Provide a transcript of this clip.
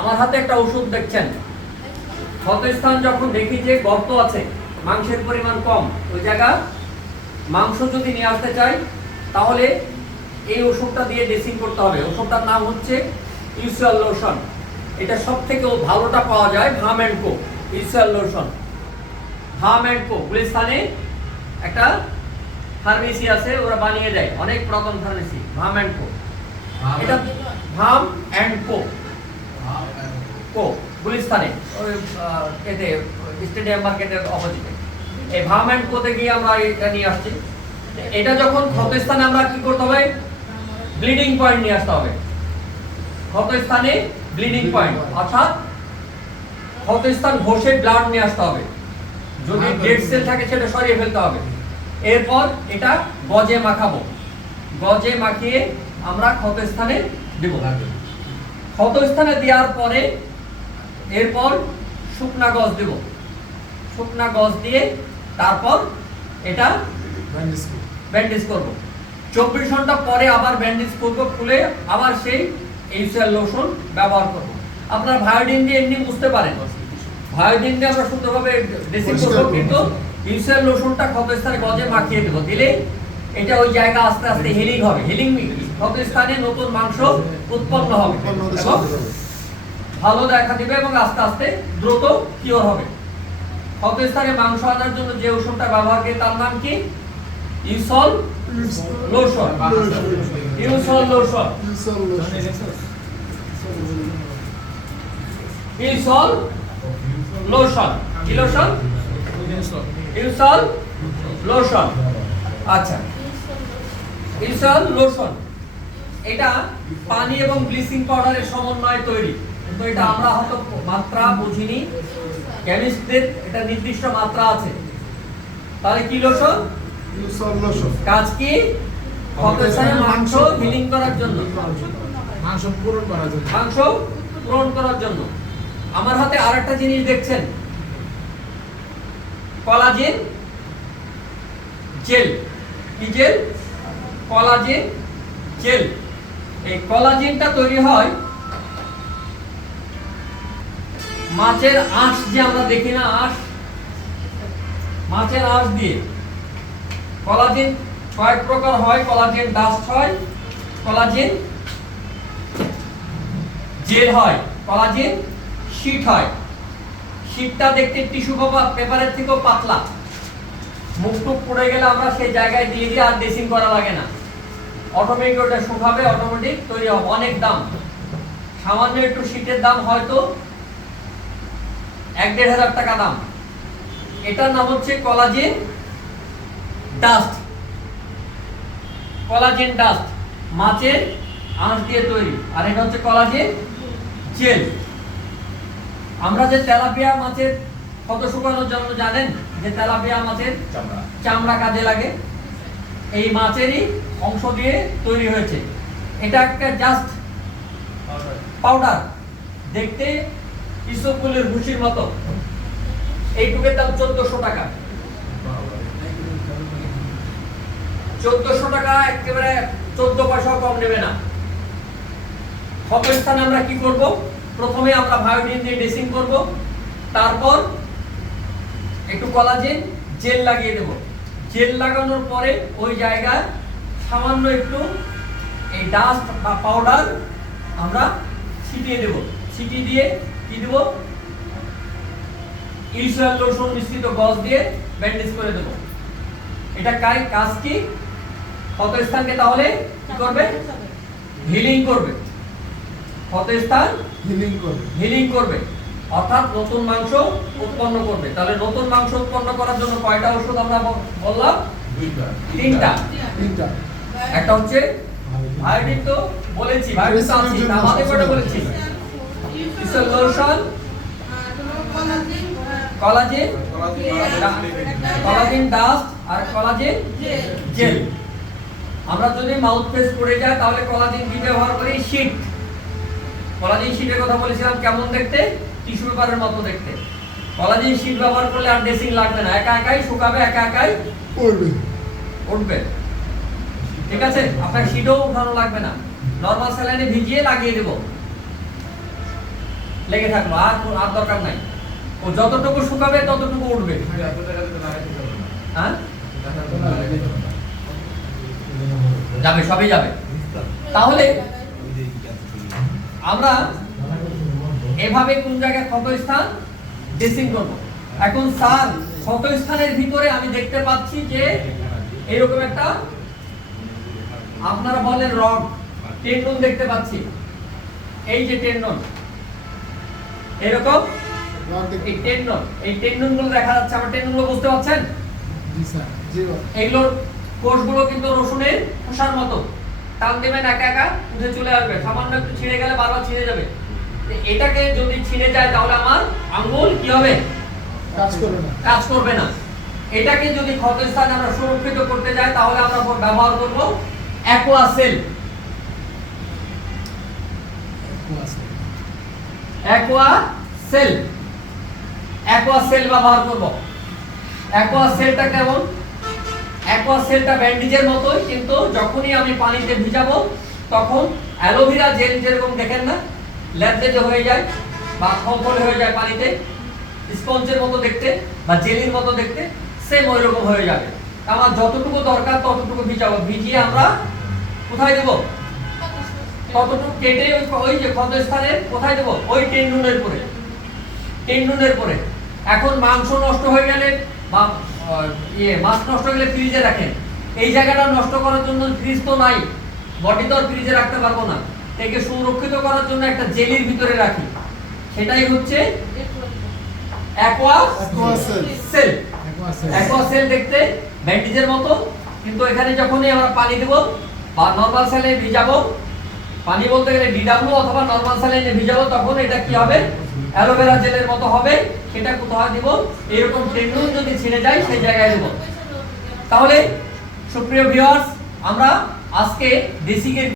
আমার হাতে একটা ওষুধ দেখছেন, ক্ষতস্থান যখন দেখি যে গর্ত আছে, মাংসের পরিমাণ কম, ওই জায়গা মাংস যদি নিয়ে আসতে চাই তাহলে এই ওষুধটা দিয়ে ড্রেসিং করতে হবে। ওষুধটার নাম হচ্ছে ইউসুয়াল লোশন। এটা সব থেকে ভালোটা পাওয়া যায় ভাম অ্যান্ড কো। ইউসুয়াল লোশন, ভাম অ্যান্ড কো, গুলিস্তানে একটা ফার্মেসি আছে, ওরা বানিয়ে দেয়, অনেক পুরাতন ফার্মেসি, ভাম অ্যান্ড কো। এটা ভাম অ্যান্ড কো, কো গুলিস্তানে, ওই এতে স্টেডিয়াম মার্কেটের অপোজিটে। এই ভাম অ্যান্ড কোতে গিয়ে আমরা এটা নিয়ে আসছি। এটা যখন ক্ষতস্থানে আমরা কি করতে হবে, ব্লিডিং পয়েন্ট নিয়ে আসতে হবে। ক্ষতস্থানে ব্লিডিং পয়েন্ট, অর্থাৎ ক্ষতস্থান ঘষে ব্লাড নিয়ে আসতে হবে। যদি ডেড সেল থাকে সেটা সরিয়ে ফেলতে হবে। এরপর এটা গজে মাখাবো, গজে মাখিয়ে আমরা ক্ষতস্থানে দেব। ক্ষতস্থানে দেওয়ার পরে এরপর শুকনা গজ দেব। শুকনা গজ দিয়ে তারপর এটা ব্যান্ডেজ করব। 24 ঘন্টা পরে আবার ব্যান্ডেজ করব, খুলে আবার সেই ইউসুয়াল লোশন ব্যবহার করব। আপনারা ভায়োডিন দিয়ে এমনি বুঝতে পারেন, ভায়োডিন দিয়ে আমরা সুন্দরভাবে ড্রেসিং করব, কিন্তু ইউসুয়াল লোশনটা ক্ষতস্থানে গজে মাখিয়ে দেব। দিলে এটা ওই জায়গা আস্তে আস্তে হিলিং হবে। হিলিং ক্ষতস্থানে নতুন মাংস উৎপন্ন হবে এবং ভালো দেখা দিবে এবং আস্তে আস্তে দ্রুত কিওর হবে। ক্ষতস্থানে মাংস আনার জন্য যে ওষুধটা ব্যবহার করি তার নাম কি? Eusol lotion. Eusol lotion, eusol lotion. কি লোশন? Eusol lotion. আচ্ছা, ইউসল লোশন এটা পানি এবং ব্লিচিং পাউডারের সমন্বয়ে তৈরি, কিন্তু এটা আমরা হয়তো মাত্রা বুঝিনি। কেমিস্টদের এটা নির্দিষ্ট মাত্রা আছে। তাহলে কি লোশন? ইউসুয়াল লোশন। কাজ কি? ক্ষতস্থানে মাংস হিলিং করার জন্য, মাংস পূরণ করার জন্য, মাংস পূরণ করার জন্য। আমার হাতে আরেকটা জিনিস দেখছেন, কোলাজেন জেল। কি জেল? Collagen gel. এই কোলাজেনটা তৈরি হয় মাছের আঁশ, যে আমরা দেখি না আঁশ, মাছের আঁশ দিয়ে। কোলাজেন কয়েক প্রকার হয়, কোলাজেন ডাস্ট হয়, কোলাজেন জেল হয়, কোলাজেন শীট হয়। শীটটা দেখতে টিস্যু পেপারের থেকেও পাতলা। মুখটুক পড়ে গেলে আমরা সেই জায়গায় দিয়ে দিয়ে আর ড্রেসিং করা লাগে না, অটোমেটিক ওটা শুকাবে, অটোমেটিক তৈরি হবে। অনেক দাম, সামান্য একটু শীটের দাম হয়তো 1-1.5 হাজার টাকা দাম। এটার নাম হচ্ছে কোলাজেন ডাস্ট। কোলাজেন ডাস্ট মাছের আঁশ দিয়ে তৈরি, আর এটা হচ্ছে কোলাজেন জেল। আমরা যে তেলাপিয়া মাছের কত শুকানোর জন্য জানেন, যে তেলাপিয়া মাছের চামড়া কাজে লাগে, এই মাছেরই অংশ দিয়ে তৈরি হয়েছে। এটা একটা জাস্ট পাউডার, দেখতে ইসবগুলের ভুসির মতো। এইটুকের দাম 1400 টাকা। 1400 টাকা, একেবারে 14 পয়সাও কম নেবে না। ক্ষতস্থানে আমরা কি করব? প্রথমে আমরা ভায়োডিন দিয়ে ড্রেসিং করব, তারপর একটু কোলাজেন জেল লাগিয়ে দেব। জেল লাগানোর পরে ওই জায়গায় সামান্য একটু এই ডাস্ট বা পাউডার আমরা ছিটিয়ে দেব। ছিটিয়ে দিয়ে কি দেব? ইউসুয়াল লোশন মিশ্রিত গজ দিয়ে ব্যান্ডেজ করে দেব। এটা কাজ কি? ক্ষতস্থানকে তাহলে কি করবে? হিলিং করবে। ক্ষতস্থান হিলিং করবে, অর্থাৎ নতুন মাংস উৎপন্ন করবে। তাহলে নতুন মাংস উৎপন্ন করার জন্য কয়টা ওষুধ আমরা বললাম? তিনটা। একটা হচ্ছে ভায়োডিন, তো বলেছি, ভায়োডিন তো আছে, আমাদের কয়টা বলেছি? ইউসুয়াল লোশন, কোলাজেন, কোলাজেন ডাস্ট আর কোলাজেন জেল। আমরা যদি মাউথ পেস্ট করে যাই তাহলে কোলাজেন কি ব্যবহার করি? শীট। কোলাজেন শীটের কথা বলেছিলাম, কেমন দেখতে? টিস্যু পেপারের মতো দেখতে। কোলাজেন শীট ব্যবহার করলে আর ড্রেসিং লাগবে না, একা একাই শুকাবে, একা একাই উঠবে। ঠিক আছে, আপনার শীটও উঠানো লাগবে না, নরমাল স্যালাইনে ভিজিয়ে লাগিয়ে দেব। লেগে থাকলো, আর আর দরকার নাই। ও যতটুকু শুকাবে ততটুকু উঠবে। হ্যাঁ, যাবে, সবই যাবে। তাহলে আমরা এভাবে কোন জায়গায় ক্ষতস্থান ড্রেসিং করব। এখন স্যার ক্ষতস্থানের ভিতরে আমি দেখতে পাচ্ছি যে এরকম একটা, আপনারা বলেন রড, টেন্ডন দেখতে পাচ্ছি। এই যে টেন্ডন, এরকম এই টেন্ডন গুলো দেখা যাচ্ছে। আমার টেন্ডন গুলো বুঝতে পারছেন? জি স্যার, জি স্যার। এইগুলোর কোষগুলো কিন্তু রসুনের খোসার মতো, টান দেবেন একা একা উঠে চলে আসবে, সামান্য একটু ছিঁড়ে গেলে বারবার ছিঁড়ে যাবে। এটাকে যদি ছিঁড়ে যায় তাহলে আমার আঙ্গুল কি হবে? কাজ করবে না। এটাকে যদি ক্ষতস্থানে আমরা সুরক্ষিত করতে যাই তাহলে আমরা ব্যবহার করব অ্যাকোয়াসেল। অ্যাকোয়াসেল ব্যবহার করব। অ্যাকোয়াসেলটা কেমন? অ্যাকোয়াসেলটা ব্যান্ডেজের মতোই, কিন্তু যখনই আমি পানিতে ভিজাবো তখন অ্যালোভেরা জেল যেরকম দেখেন না, ল্যাবজেটে হয়ে যায় বা খলখলে হয়ে যায় পানিতে, স্পঞ্জের মতো দেখতে বা জেলির মতো দেখতে, সেম ওই রকম হয়ে যাবে। আমার যতটুকু দরকার ততটুকু ভিজাবো, ভিজিয়ে আমরা কোথায় দেব? ততটুকু কেটে ওই যে ক্ষতস্থানের কোথায় দেব? ওই টেন্ডনের পরে, টেন্ডনের পরে। এখন মাংস নষ্ট হয়ে গেলে বা মাছ নষ্ট হয়ে গেলে ফ্রিজে রাখেন। এই জায়গাটা নষ্ট করার জন্য ফ্রিজ তো নাই, বডি তো আর ফ্রিজে রাখতে পারবো না, একে সুরক্ষিত করার জন্য একটা জেলির ভিতরে রাখি, সেটাই হচ্ছে অ্যাকোয়াসেল। অ্যাকোয়াসেল দেখতে ব্যান্ডেজের মতো, কিন্তু এখানে যখনই আমরা পানি দেব বা নরমাল স্যালাইনে ভিজাবো, পানি বলতে গেলে ডিডাব্লিউ অথবা নরমাল স্যালাইনে ভিজাবো, তখন এটা কি হবে? অ্যালোভেরা জেলের মতো হবে। সেটা কোথায় দিব? এরকম টেন্ডন যদি ছিঁড়ে যায় সেই জায়গায় দেব। তাহলে সুপ্রিয় ভিউয়ার্স, আমরা আজকে বেসিকের